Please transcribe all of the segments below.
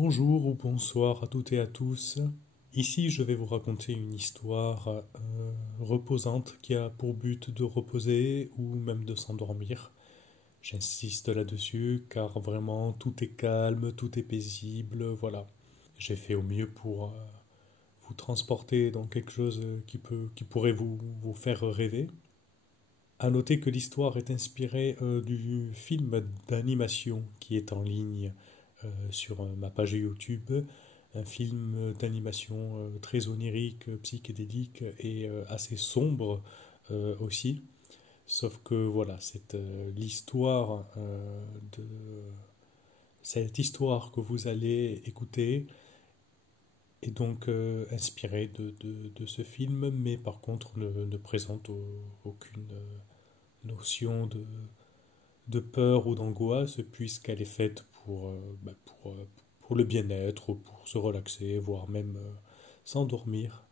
Bonjour ou bonsoir à toutes et à tous. Ici, je vais vous raconter une histoire reposante qui a pour but de reposer ou même de s'endormir. J'insiste là-dessus car vraiment tout est calme, tout est paisible, voilà. J'ai fait au mieux pour vous transporter dans quelque chose qui pourrait vous faire rêver. À noter que l'histoire est inspirée du film d'animation qui est en ligne sur ma page YouTube, un film d'animation très onirique, psychédélique et assez sombre aussi. Sauf que voilà, c'est l'histoire de cette histoire que vous allez écouter est donc inspirée de ce film, mais par contre ne présente aucune notion de peur ou d'angoisse, puisqu'elle est faite pour le bien-être, pour se relaxer, voire même s'endormir.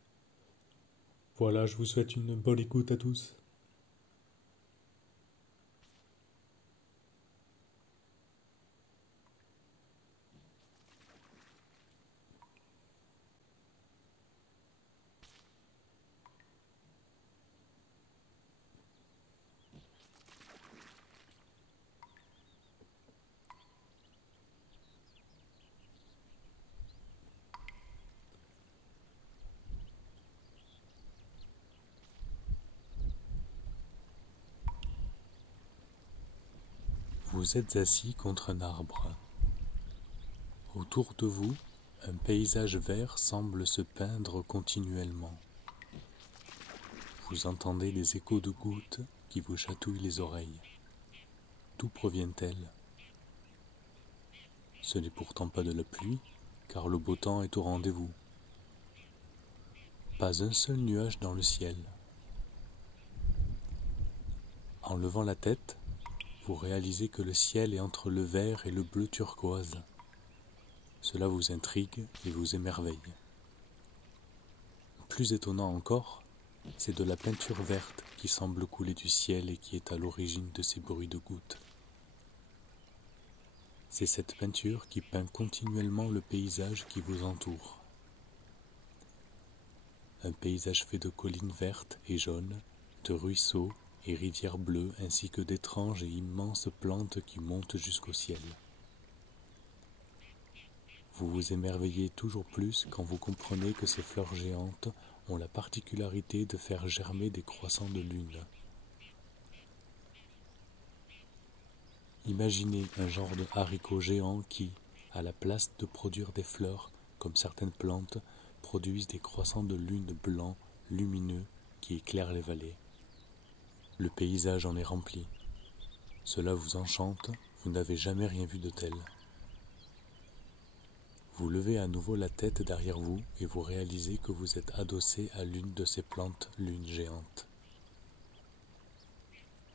Voilà, je vous souhaite une bonne écoute à tous. Vous êtes assis contre un arbre. Autour de vous, un paysage vert semble se peindre continuellement. Vous entendez les échos de gouttes qui vous chatouillent les oreilles. D'où proviennent-elles? Ce n'est pourtant pas de la pluie, car le beau temps est au rendez-vous. Pas un seul nuage dans le ciel. En levant la tête, vous réalisez que le ciel est entre le vert et le bleu turquoise. Cela vous intrigue et vous émerveille. Plus étonnant encore, c'est de la peinture verte qui semble couler du ciel et qui est à l'origine de ces bruits de gouttes. C'est cette peinture qui peint continuellement le paysage qui vous entoure. Un paysage fait de collines vertes et jaunes, de ruisseaux et rivières bleues ainsi que d'étranges et immenses plantes qui montent jusqu'au ciel. Vous vous émerveillez toujours plus quand vous comprenez que ces fleurs géantes ont la particularité de faire germer des croissants de lune. Imaginez un genre de haricot géant qui, à la place de produire des fleurs, comme certaines plantes, produisent des croissants de lune blancs, lumineux, qui éclairent les vallées. Le paysage en est rempli. Cela vous enchante, vous n'avez jamais rien vu de tel. Vous levez à nouveau la tête derrière vous et vous réalisez que vous êtes adossé à l'une de ces plantes lunes géantes.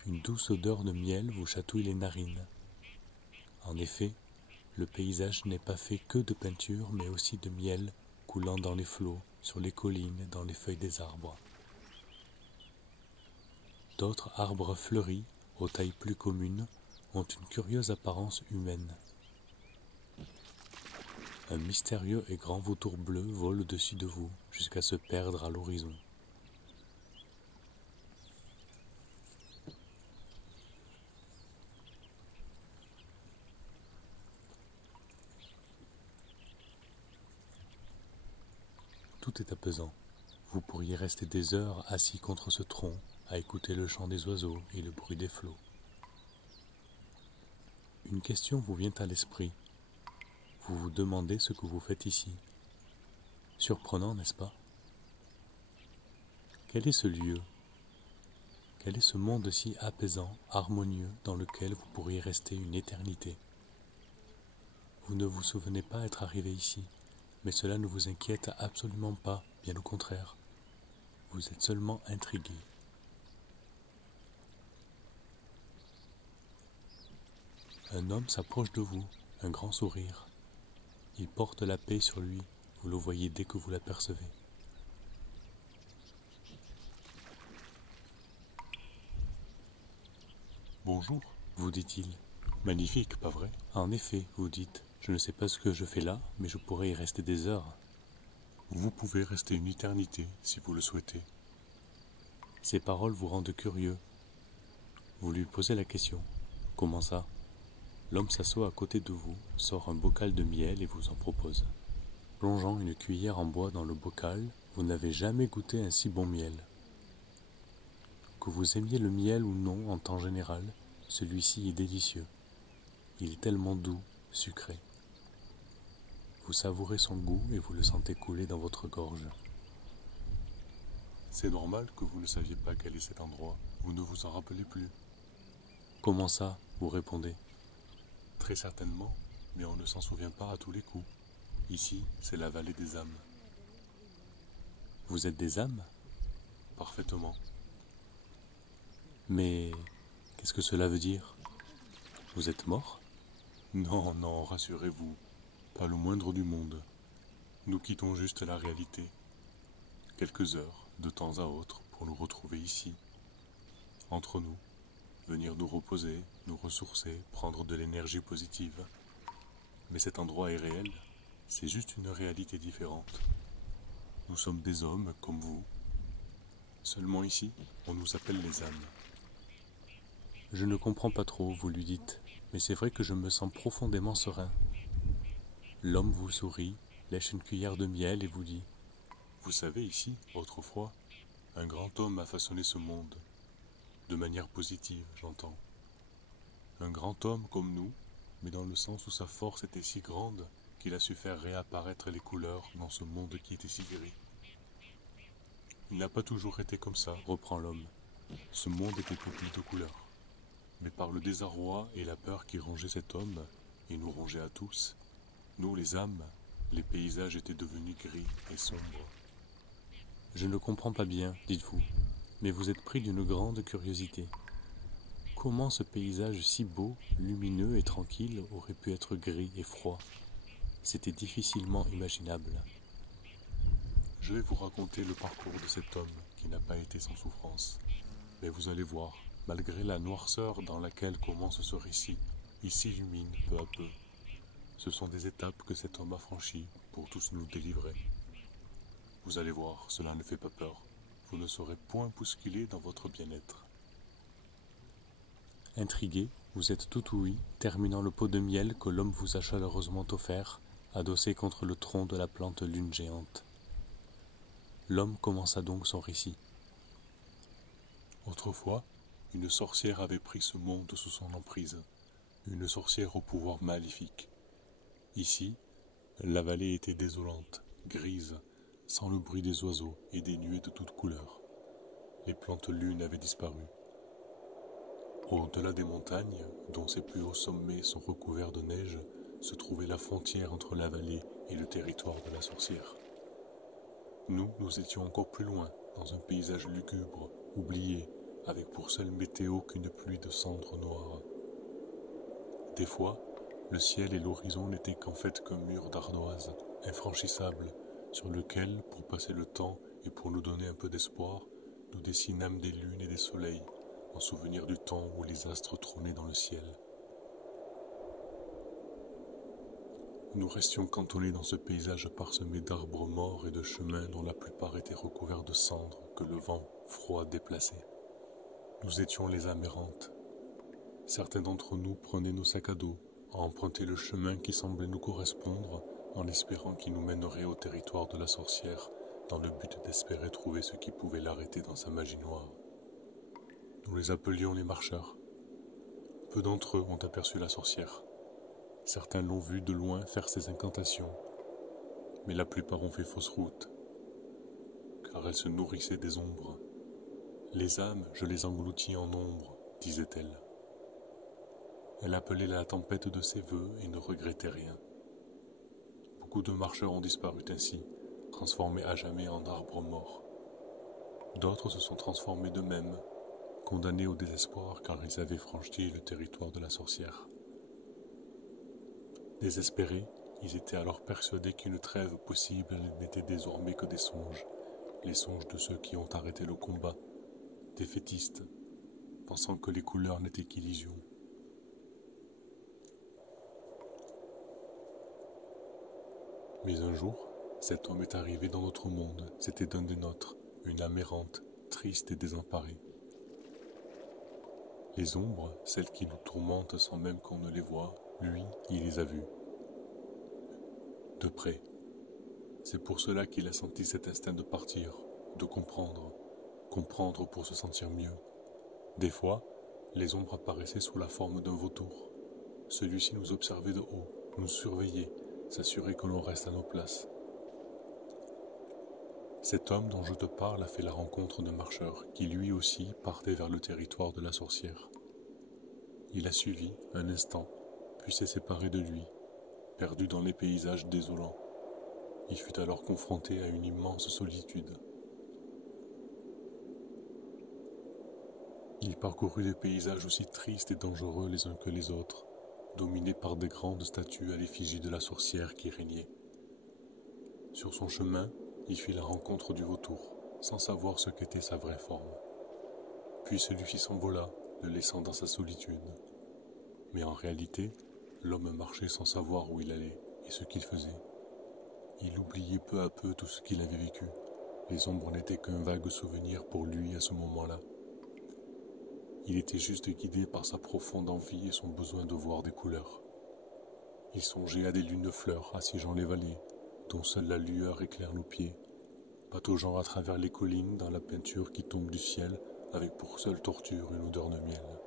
Une douce odeur de miel vous chatouille les narines. En effet, le paysage n'est pas fait que de peinture, mais aussi de miel coulant dans les flots, sur les collines, dans les feuilles des arbres. D'autres arbres fleuris, aux tailles plus communes, ont une curieuse apparence humaine. Un mystérieux et grand vautour bleu vole au-dessus de vous, jusqu'à se perdre à l'horizon. Tout est apaisant. Vous pourriez rester des heures assis contre ce tronc, à écouter le chant des oiseaux et le bruit des flots. Une question vous vient à l'esprit. Vous vous demandez ce que vous faites ici. Surprenant, n'est-ce pas? Quel est ce lieu? Quel est ce monde si apaisant, harmonieux, dans lequel vous pourriez rester une éternité? Vous ne vous souvenez pas être arrivé ici, mais cela ne vous inquiète absolument pas, bien au contraire. Vous êtes seulement intrigué. Un homme s'approche de vous, un grand sourire. Il porte la paix sur lui, vous le voyez dès que vous l'apercevez. Bonjour, Vous dit-il. magnifique, pas vrai? En effet, vous dites, Je ne sais pas ce que je fais là, mais je pourrais y rester des heures. Vous pouvez rester une éternité si vous le souhaitez. Ces paroles vous rendent curieux. Vous lui posez la question. Comment ça? L'homme s'assoit à côté de vous, sort un bocal de miel et vous en propose. Plongeant une cuillère en bois dans le bocal, vous n'avez jamais goûté un si bon miel. Que vous aimiez le miel ou non en temps général, celui-ci est délicieux. Il est tellement doux, sucré. Vous savourez son goût et vous le sentez couler dans votre gorge. C'est normal que vous ne saviez pas quel est cet endroit. Vous ne vous en rappelez plus. Comment ça, vous répondez? Très certainement, mais on ne s'en souvient pas à tous les coups. Ici, c'est la vallée des âmes. Vous êtes des âmes? Parfaitement. Mais qu'est-ce que cela veut dire? Vous êtes mort? Non, non, rassurez-vous, pas le moindre du monde. Nous quittons juste la réalité. Quelques heures, de temps à autre, pour nous retrouver ici, entre nous, venir nous reposer, nous ressourcer, prendre de l'énergie positive. Mais cet endroit est réel, c'est juste une réalité différente. Nous sommes des hommes comme vous. Seulement ici, on nous appelle les âmes. Je ne comprends pas trop, vous lui dites, mais c'est vrai que je me sens profondément serein. L'homme vous sourit, lèche une cuillère de miel et vous dit: Vous savez, ici, autrefois, un grand homme a façonné ce monde. De manière positive, j'entends. Un grand homme comme nous, mais dans le sens où sa force était si grande qu'il a su faire réapparaître les couleurs dans ce monde qui était si gris. Il n'a pas toujours été comme ça, reprend l'homme. Ce monde était peuplé de couleurs. Mais par le désarroi et la peur qui rongeaient cet homme, et nous rongeaient à tous, nous les âmes, les paysages étaient devenus gris et sombres. Je ne comprends pas bien, dites-vous, mais vous êtes pris d'une grande curiosité. Comment ce paysage si beau, lumineux et tranquille aurait pu être gris et froid? C'était difficilement imaginable. Je vais vous raconter le parcours de cet homme qui n'a pas été sans souffrance. Mais vous allez voir, malgré la noirceur dans laquelle commence ce récit, il s'illumine peu à peu. Ce sont des étapes que cet homme a franchies pour tous nous délivrer. Vous allez voir, cela ne fait pas peur. Vous ne serez point bousculé dans votre bien-être. Intrigué, vous êtes tout ouïe, terminant le pot de miel que l'homme vous a chaleureusement offert, adossé contre le tronc de la plante lune géante. L'homme commença donc son récit. Autrefois, une sorcière avait pris ce monde sous son emprise, une sorcière au pouvoir maléfique. Ici, la vallée était désolante, grise, sans le bruit des oiseaux et des nuées de toutes couleurs. Les plantes lunes avaient disparu. Au-delà des montagnes, dont ses plus hauts sommets sont recouverts de neige, se trouvait la frontière entre la vallée et le territoire de la sorcière. Nous étions encore plus loin, dans un paysage lugubre, oublié, avec pour seule météo qu'une pluie de cendres noires. Des fois, le ciel et l'horizon n'étaient qu'en fait qu'un mur d'ardoise, infranchissable, sur lequel, pour passer le temps et pour nous donner un peu d'espoir, nous dessinâmes des lunes et des soleils, en souvenir du temps où les astres trônaient dans le ciel. Nous restions cantonnés dans ce paysage parsemé d'arbres morts et de chemins dont la plupart étaient recouverts de cendres que le vent froid déplaçait. Nous étions les âmes errantes. Certains d'entre nous prenaient nos sacs à dos, à emprunter le chemin qui semblait nous correspondre, en espérant qu'il nous mènerait au territoire de la sorcière, dans le but d'espérer trouver ce qui pouvait l'arrêter dans sa magie noire. Nous les appelions les marcheurs. Peu d'entre eux ont aperçu la sorcière. Certains l'ont vue de loin faire ses incantations, mais la plupart ont fait fausse route, car elle se nourrissait des ombres. Les âmes, je les engloutis en ombre, disait-elle. Elle appelait la tempête de ses voeux et ne regrettait rien. Beaucoup de marcheurs ont disparu ainsi, transformés à jamais en arbres morts. D'autres se sont transformés d'eux-mêmes, condamnés au désespoir car ils avaient franchi le territoire de la sorcière. Désespérés, ils étaient alors persuadés qu'une trêve possible n'était désormais que des songes, les songes de ceux qui ont arrêté le combat, défaitistes, pensant que les couleurs n'étaient qu'illusions. Mais un jour, cet homme est arrivé dans notre monde, c'était un des nôtres, une âme errante, triste et désemparée. Les ombres, celles qui nous tourmentent sans même qu'on ne les voie, lui, il les a vues. De près. C'est pour cela qu'il a senti cet instinct de partir, de comprendre, comprendre pour se sentir mieux. Des fois, les ombres apparaissaient sous la forme d'un vautour. Celui-ci nous observait de haut, nous surveillait, s'assurait que l'on reste à nos places. Cet homme dont je te parle a fait la rencontre d'un marcheur qui lui aussi partait vers le territoire de la sorcière. Il a suivi un instant, puis s'est séparé de lui, perdu dans les paysages désolants. Il fut alors confronté à une immense solitude. Il parcourut des paysages aussi tristes et dangereux les uns que les autres, dominés par des grandes statues à l'effigie de la sorcière qui régnait. Sur son chemin, il fit la rencontre du vautour, sans savoir ce qu'était sa vraie forme. Puis celui-ci s'envola, le laissant dans sa solitude. Mais en réalité, l'homme marchait sans savoir où il allait et ce qu'il faisait. Il oubliait peu à peu tout ce qu'il avait vécu. Les ombres n'étaient qu'un vague souvenir pour lui à ce moment-là. Il était juste guidé par sa profonde envie et son besoin de voir des couleurs. Il songeait à des lunes de fleurs assiégeant les vallées, dont seule la lueur éclaire nos pieds, pataugeant à travers les collines dans la peinture qui tombe du ciel avec pour seule torture une odeur de miel.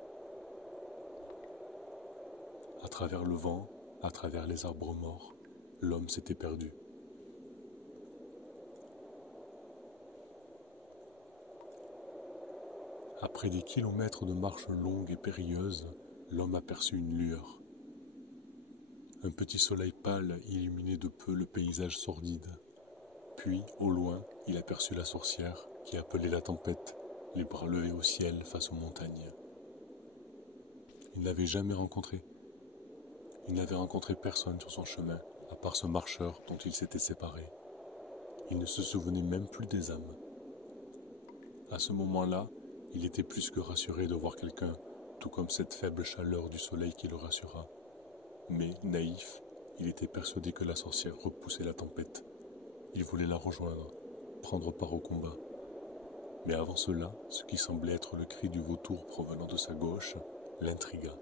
À travers le vent, à travers les arbres morts, l'homme s'était perdu. Après des kilomètres de marche longue et périlleuse, l'homme aperçut une lueur. Un petit soleil pâle illuminait de peu le paysage sordide. Puis, au loin, il aperçut la sorcière qui appelait la tempête, les bras levés au ciel face aux montagnes. Il n'avait jamais rencontré. Il n'avait rencontré personne sur son chemin, à part ce marcheur dont il s'était séparé. Il ne se souvenait même plus des âmes. À ce moment-là, il était plus que rassuré de voir quelqu'un, tout comme cette faible chaleur du soleil qui le rassura. Mais, naïf, il était persuadé que la sorcière repoussait la tempête. Il voulait la rejoindre, prendre part au combat. Mais avant cela, ce qui semblait être le cri du vautour provenant de sa gauche l'intrigua.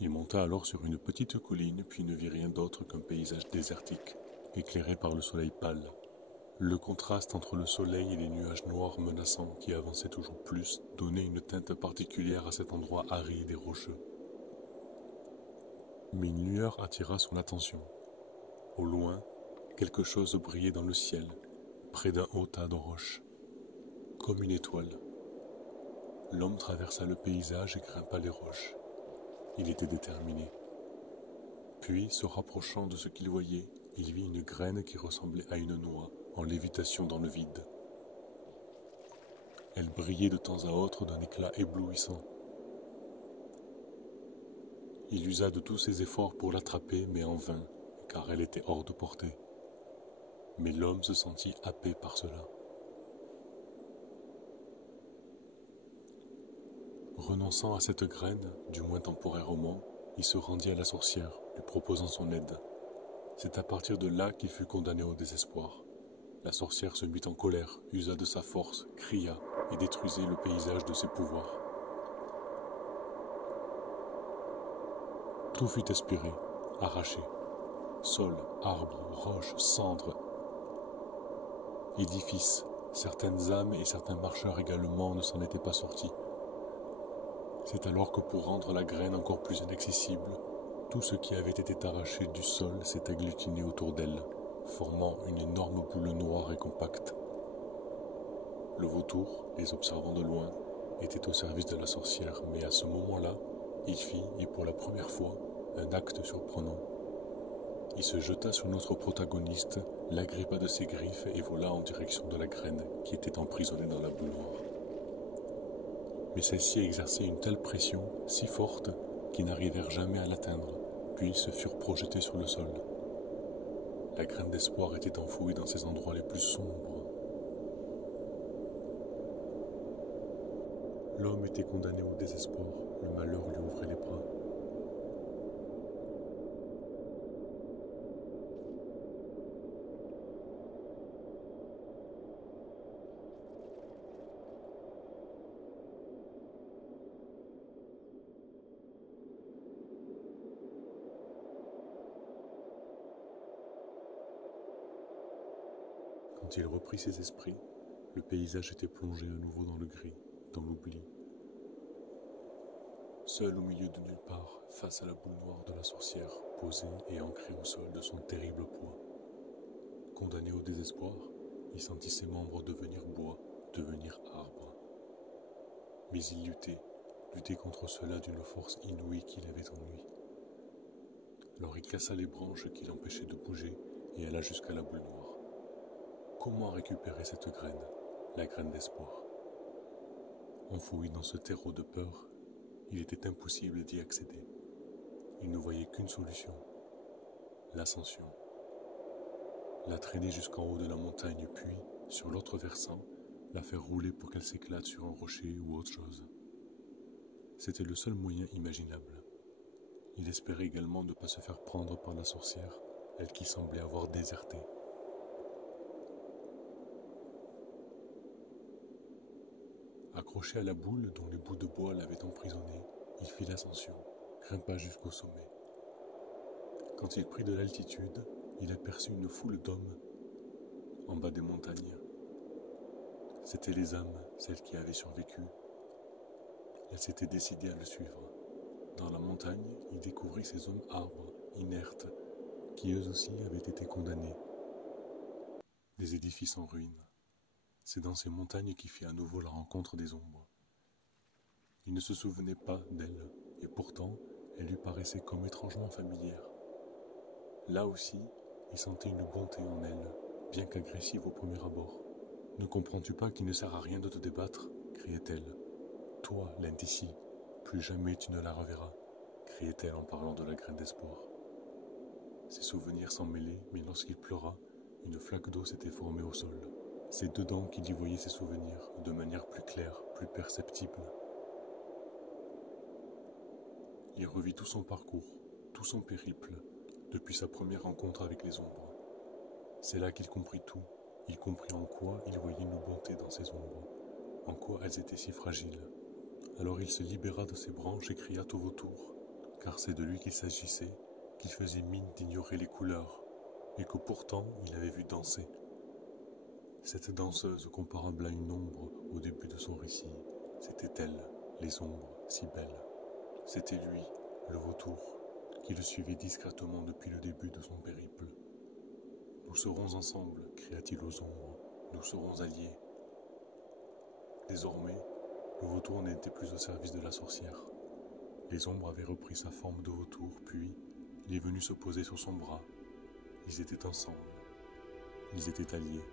Il monta alors sur une petite colline, puis ne vit rien d'autre qu'un paysage désertique, éclairé par le soleil pâle. Le contraste entre le soleil et les nuages noirs menaçants qui avançaient toujours plus donnait une teinte particulière à cet endroit aride et rocheux. Mais une lueur attira son attention. Au loin, quelque chose brillait dans le ciel, près d'un haut tas de roches, comme une étoile. L'homme traversa le paysage et grimpa les roches. Il était déterminé. Puis, se rapprochant de ce qu'il voyait, il vit une graine qui ressemblait à une noix, en lévitation dans le vide. Elle brillait de temps à autre d'un éclat éblouissant. Il usa de tous ses efforts pour l'attraper, mais en vain, car elle était hors de portée. Mais l'homme se sentit happé par cela. Renonçant à cette graine, du moins temporairement, il se rendit à la sorcière, lui proposant son aide. C'est à partir de là qu'il fut condamné au désespoir. La sorcière se mit en colère, usa de sa force, cria et détruisit le paysage de ses pouvoirs. Tout fut aspiré, arraché. Sol, arbres, roches, cendres. Édifices, certaines âmes et certains marcheurs également ne s'en étaient pas sortis. C'est alors que pour rendre la graine encore plus inaccessible, tout ce qui avait été arraché du sol s'est agglutiné autour d'elle, formant une énorme boule noire et compacte. Le vautour, les observant de loin, était au service de la sorcière, mais à ce moment-là, il fit, et pour la première fois, un acte surprenant. Il se jeta sur notre protagoniste, l'agrippa de ses griffes et vola en direction de la graine qui était emprisonnée dans la boule noire. Mais celle-ci exerçait une telle pression, si forte, qu'ils n'arrivèrent jamais à l'atteindre, puis ils se furent projetés sur le sol. La graine d'espoir était enfouie dans ses endroits les plus sombres. L'homme était condamné au désespoir, le malheur lui ouvrait les bras. Quand il reprit ses esprits, le paysage était plongé à nouveau dans le gris, dans l'oubli. Seul au milieu de nulle part, face à la boule noire de la sorcière, posée et ancrée au sol de son terrible poids. Condamné au désespoir, il sentit ses membres devenir bois, devenir arbre. Mais il luttait contre cela d'une force inouïe qu'il avait en lui. Alors il cassa les branches qui l'empêchaient de bouger et alla jusqu'à la boule noire. Comment récupérer cette graine, la graine d'espoir? Enfoui dans ce terreau de peur, il était impossible d'y accéder. Il ne voyait qu'une solution, l'ascension. La traîner jusqu'en haut de la montagne, puis, sur l'autre versant, la faire rouler pour qu'elle s'éclate sur un rocher ou autre chose. C'était le seul moyen imaginable. Il espérait également ne pas se faire prendre par la sorcière, elle qui semblait avoir déserté. Accroché à la boule dont les bouts de bois l'avaient emprisonné, il fit l'ascension, grimpa jusqu'au sommet. Quand il prit de l'altitude, il aperçut une foule d'hommes en bas des montagnes. C'étaient les âmes, celles qui avaient survécu. Elles s'étaient décidées à le suivre. Dans la montagne, il découvrit ces hommes arbres, inertes, qui eux aussi avaient été condamnés. Des édifices en ruine. C'est dans ces montagnes qu'il fit à nouveau la rencontre des ombres. Il ne se souvenait pas d'elle, et pourtant, elle lui paraissait comme étrangement familière. Là aussi, il sentait une bonté en elle, bien qu'agressive au premier abord. « Ne comprends-tu pas qu'il ne sert à rien de te débattre ?» criait-elle. « Toi, l'indécis, plus jamais tu ne la reverras !» criait-elle en parlant de la graine d'espoir. Ses souvenirs s'en mêlaient, mais lorsqu'il pleura, une flaque d'eau s'était formée au sol. C'est dedans qu'il y voyait ses souvenirs, de manière plus claire, plus perceptible. Il revit tout son parcours, tout son périple, depuis sa première rencontre avec les ombres. C'est là qu'il comprit tout. Il comprit en quoi il voyait une bonté dans ces ombres, en quoi elles étaient si fragiles. Alors il se libéra de ses branches et cria au vautour, car c'est de lui qu'il s'agissait, qu'il faisait mine d'ignorer les couleurs, et que pourtant il avait vu danser. Cette danseuse comparable à une ombre au début de son récit, c'était elle, les ombres, si belles. C'était lui, le vautour, qui le suivait discrètement depuis le début de son périple. « Nous serons ensemble, cria-t-il aux ombres, nous serons alliés. » Désormais, le vautour n'était plus au service de la sorcière. Les ombres avaient repris sa forme de vautour, puis il est venu se poser sur son bras. Ils étaient ensemble, ils étaient alliés.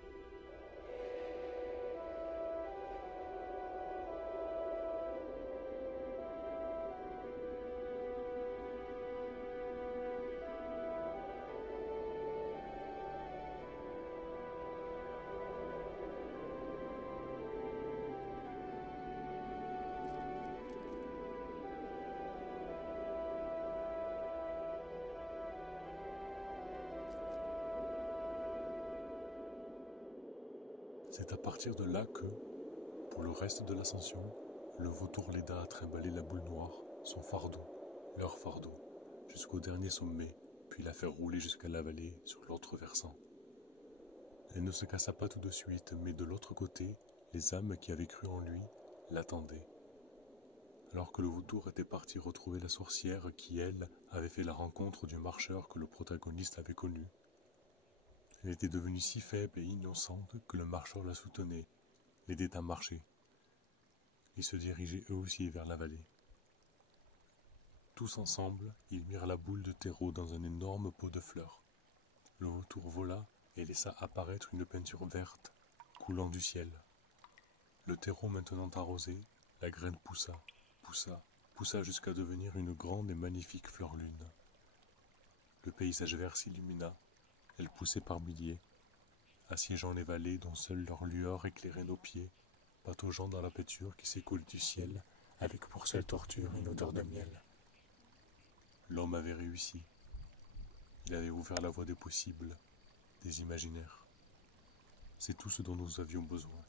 C'est à partir de là que, pour le reste de l'ascension, le vautour l'aida à trimballer la boule noire, son fardeau, leur fardeau, jusqu'au dernier sommet, puis la faire rouler jusqu'à la vallée sur l'autre versant. Elle ne se cassa pas tout de suite, mais de l'autre côté, les âmes qui avaient cru en lui l'attendaient. Alors que le vautour était parti retrouver la sorcière qui, elle, avait fait la rencontre du marcheur que le protagoniste avait connu. Elle était devenue si faible et innocente que le marcheur la soutenait, l'aidait à marcher. Ils se dirigeaient eux aussi vers la vallée. Tous ensemble, ils mirent la boule de terreau dans un énorme pot de fleurs. Le vautour vola et laissa apparaître une peinture verte, coulant du ciel. Le terreau maintenant arrosé, la graine poussa jusqu'à devenir une grande et magnifique fleur lune. Le paysage vert s'illumina. Elles poussaient par milliers, assiégeant les vallées dont seule leur lueur éclairait nos pieds, pataugeant dans la peinture qui s'écoule du ciel, avec pour seule torture une odeur de miel. L'homme avait réussi. Il avait ouvert la voie des possibles, des imaginaires. C'est tout ce dont nous avions besoin.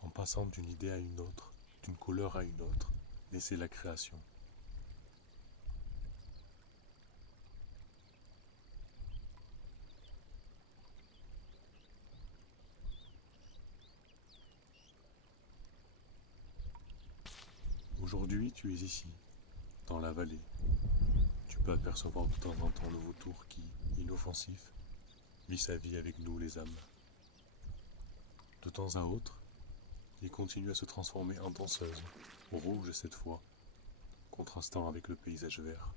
En passant d'une idée à une autre, d'une couleur à une autre, naissait la création. Aujourd'hui, tu es ici, dans la vallée. Tu peux apercevoir de temps en temps le vautour qui, inoffensif, vit sa vie avec nous les âmes. De temps à autre, il continue à se transformer en danseuse, rouge cette fois, contrastant avec le paysage vert.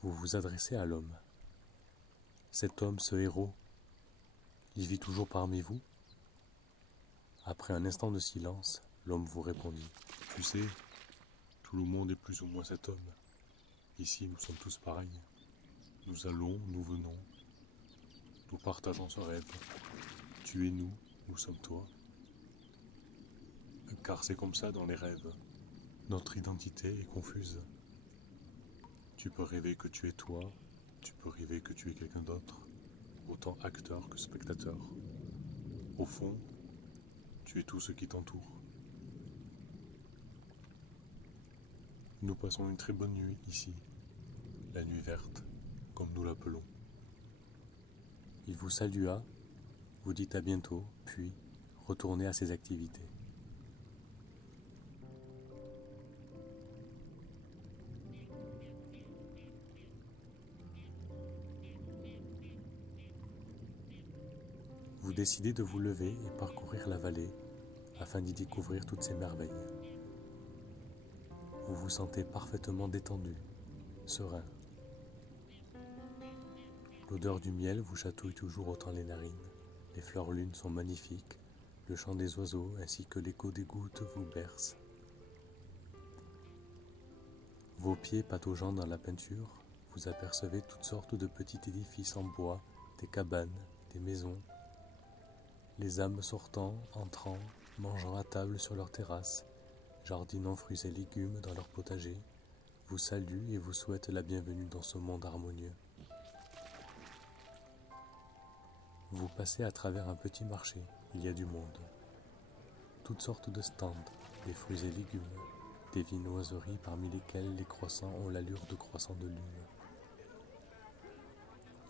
Vous vous adressez à l'homme. Cet homme, ce héros, il vit toujours parmi vous? Après un instant de silence, l'homme vous répondit. Tu sais, tout le monde est plus ou moins cet homme. Ici, nous sommes tous pareils. Nous allons, nous venons. Nous partageons ce rêve. Tu es nous, nous sommes toi. Car c'est comme ça dans les rêves. Notre identité est confuse. Tu peux rêver que tu es toi, tu peux rêver que tu es quelqu'un d'autre, autant acteur que spectateur. Au fond, tu es tout ce qui t'entoure. Nous passons une très bonne nuit ici, la nuit verte, comme nous l'appelons. Il vous salua, vous dit à bientôt, puis retournez à ses activités. Vous décidez de vous lever et parcourir la vallée afin d'y découvrir toutes ces merveilles. Vous vous sentez parfaitement détendu, serein. L'odeur du miel vous chatouille toujours autant les narines. Les fleurs lunes sont magnifiques. Le chant des oiseaux ainsi que l'écho des gouttes vous bercent. Vos pieds pataugeant dans la peinture, vous apercevez toutes sortes de petits édifices en bois, des cabanes, des maisons. Les âmes sortant, entrant, mangeant à table sur leur terrasse, jardinant fruits et légumes dans leur potager, vous saluent et vous souhaitent la bienvenue dans ce monde harmonieux. Vous passez à travers un petit marché, il y a du monde. Toutes sortes de stands, des fruits et légumes, des viennoiseries parmi lesquelles les croissants ont l'allure de croissants de lune.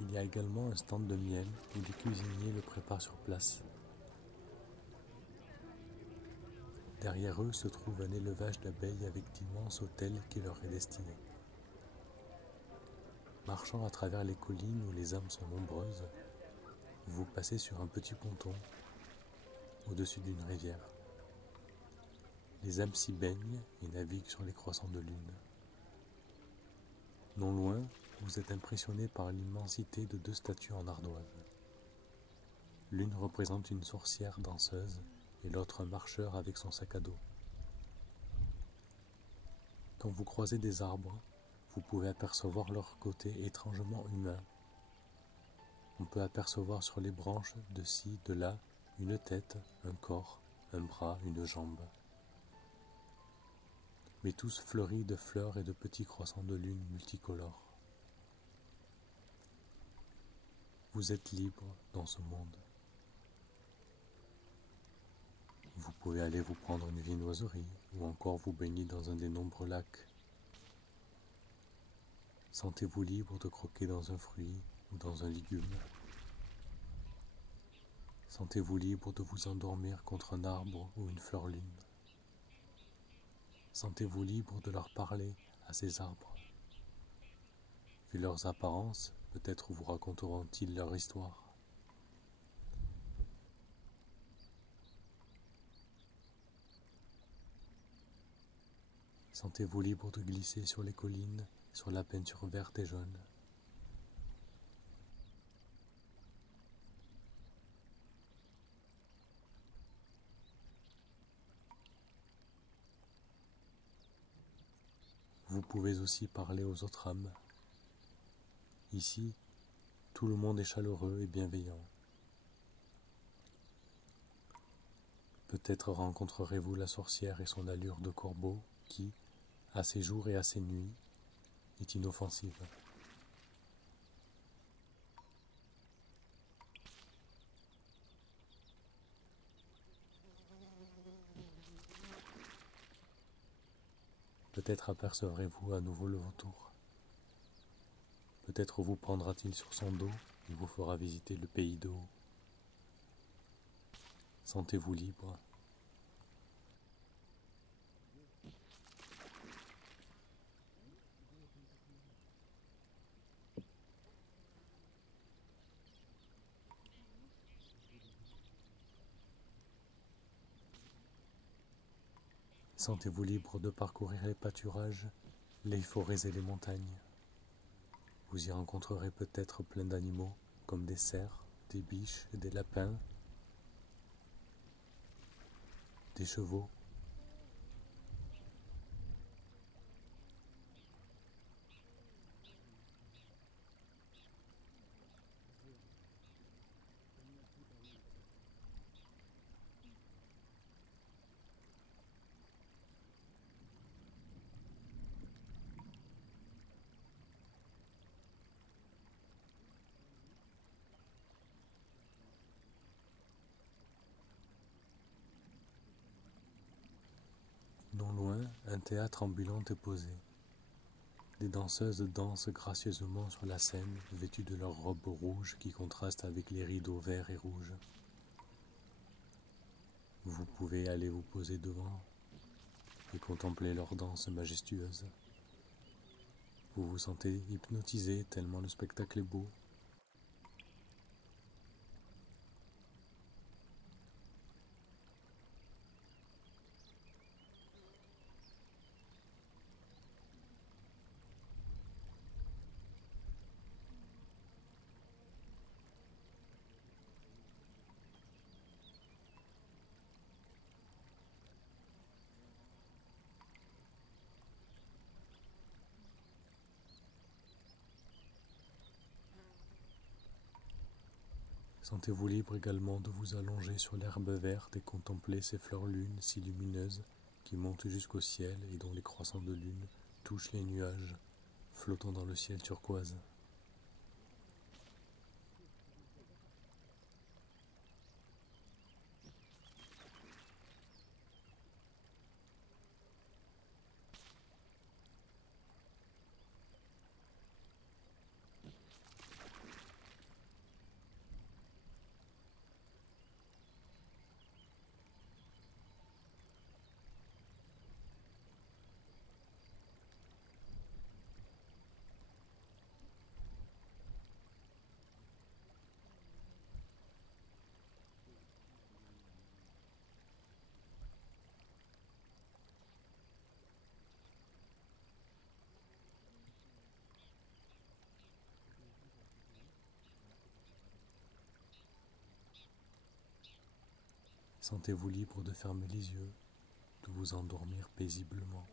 Il y a également un stand de miel où les cuisiniers le préparent sur place. Derrière eux se trouve un élevage d'abeilles avec d'immenses hôtels qui leur est destiné. Marchant à travers les collines où les âmes sont nombreuses, vous passez sur un petit ponton au-dessus d'une rivière. Les âmes s'y baignent et naviguent sur les croissants de lune. Non loin, vous êtes impressionné par l'immensité de deux statues en ardoise. L'une représente une sorcière danseuse et l'autre un marcheur avec son sac à dos. Quand vous croisez des arbres, vous pouvez apercevoir leur côté étrangement humain. On peut apercevoir sur les branches de ci, de là, une tête, un corps, un bras, une jambe. Mais tous fleuris de fleurs et de petits croissants de lune multicolores. Vous êtes libre dans ce monde. Vous pouvez aller vous prendre une viennoiserie ou encore vous baigner dans un des nombreux lacs. Sentez-vous libre de croquer dans un fruit ou dans un légume. Sentez-vous libre de vous endormir contre un arbre ou une fleur lune. Sentez-vous libre de leur parler à ces arbres. Vu leurs apparences, peut-être vous raconteront-ils leur histoire. Sentez-vous libre de glisser sur les collines, sur la peinture verte et jaune. Vous pouvez aussi parler aux autres âmes. Ici, tout le monde est chaleureux et bienveillant. Peut-être rencontrerez-vous la sorcière et son allure de corbeau qui, à ses jours et à ses nuits, est inoffensive. Peut-être apercevrez-vous à nouveau le vautour. Peut-être vous prendra-t-il sur son dos et vous fera visiter le pays d'eau. Sentez-vous libre. Sentez-vous libre de parcourir les pâturages, les forêts et les montagnes. Vous y rencontrerez peut-être plein d'animaux, comme des cerfs, des biches, des lapins, des chevaux. Non loin, un théâtre ambulant est posé. Des danseuses dansent gracieusement sur la scène, vêtues de leurs robes rouges qui contrastent avec les rideaux verts et rouges. Vous pouvez aller vous poser devant et contempler leur danse majestueuse. Vous vous sentez hypnotisé tellement le spectacle est beau. Sentez-vous libre également de vous allonger sur l'herbe verte et contempler ces fleurs lunes si lumineuses qui montent jusqu'au ciel et dont les croissants de lune touchent les nuages, flottant dans le ciel turquoise. Sentez-vous libre de fermer les yeux, de vous endormir paisiblement.